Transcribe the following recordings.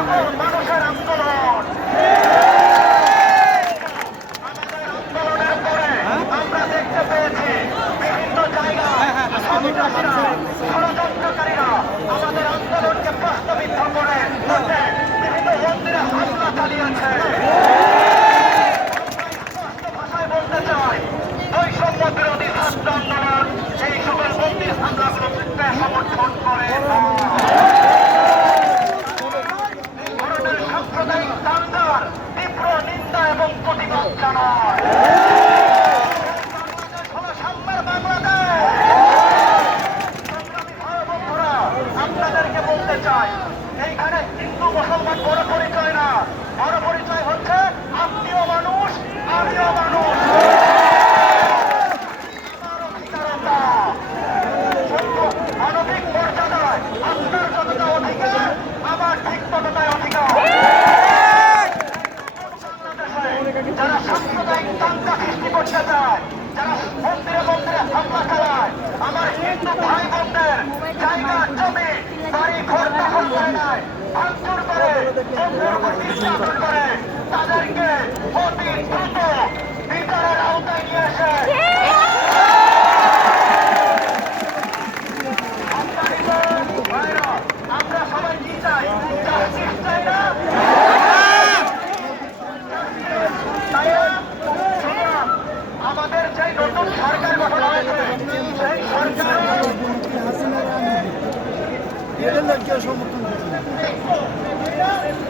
Come on, come on. আপনাদেরকে বলতে চাই এইখানে হিন্দু মুসলমান বড় পরিচয় না বড় হচ্ছে আত্মীয় মানুষ আত্মীয় মানুষ ভাই বোনদের জায়গা করে নেয় ভাঙচুর করে তাদেরকে অতি দ্রুত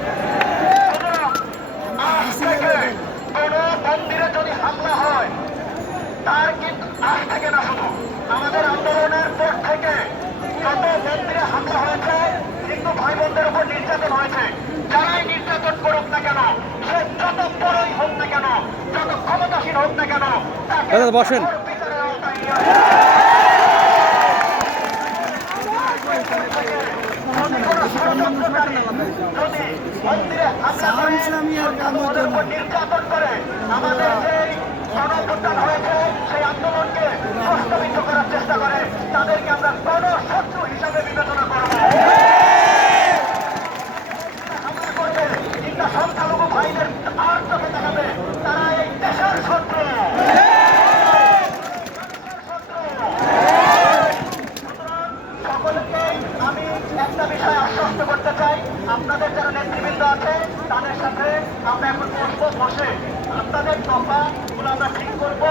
সুতরাং আজ থেকে কোন মন্দিরে যদি হামলা হয় তার কিন্তু আজ থেকে না শুধু। আমাদের আন্দোলনের পর থেকে যত মন্দিরে হামলা হয়েছে হিন্দু ভাই বোনদের উপর নির্যাতন হয়েছে। যারাই নির্যাতন করুক না কেন সে যত বড়ই হোক না কেন যত ক্ষমতাসীন হোক না কেন দাদা, বসেন। কঠোর বিচারের আওতায় নিয়ে আসে। যদি কোনো ষড়যন্ত্রকারী যদি মন্দিরে হামলা করে আমাদের উপর নির্যাতন করে আমাদের যেই গণঅভ্যুত্থান হয়েছে সেই আন্দোলনকে আমরা গণশত্রু হিসাবে বিবেচনা করব হামলা করবে কিংবা সংখ্যালঘু ভাইদের আর চোখে দেখাবে তারা এই দেশের শত্রু সকলকে আমি একটা বিষয় আশ্বস্ত করতে চাই। আপনাদের যারা নেতৃবৃন্দ আছে তাদের সাথে আমরা এখন বসবো বসে আপনাদের দফাগুলো আমরা ঠিক করব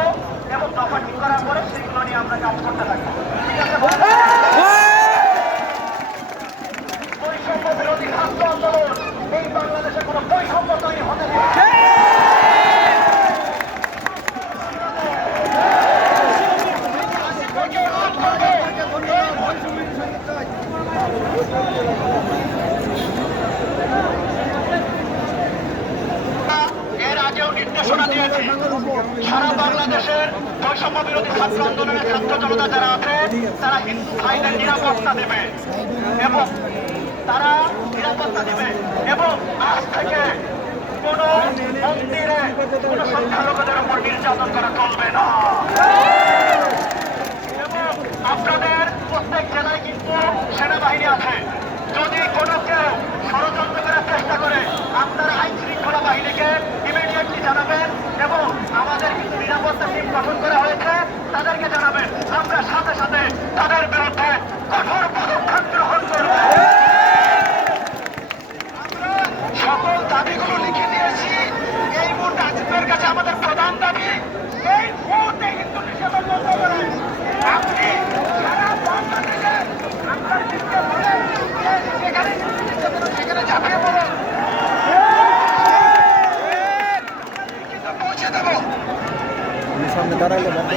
এবং দফা ঠিক করার পরে সেগুলো নিয়ে আমরা কাজ করতে থাকব। ঠিক আছে বৈষম্য বিরোধী ছাত্র আন্দোলন এই বাংলাদেশে কোনো বৈষম্য সারা বাংলাদেশের বৈষম্য বিরোধী ছাত্র আন্দোলনের ছাত্র জনতা যারা আছে, তারা হিন্দু ভাইদের নিরাপত্তা দেবে এবং তারা নিরাপত্তা দেবে এবং আজ থেকে কোন মন্দিরে কোন সংখ্যালঘুদের উপর নির্যাতন করা চলবে না। এবং আপনাদের ahora le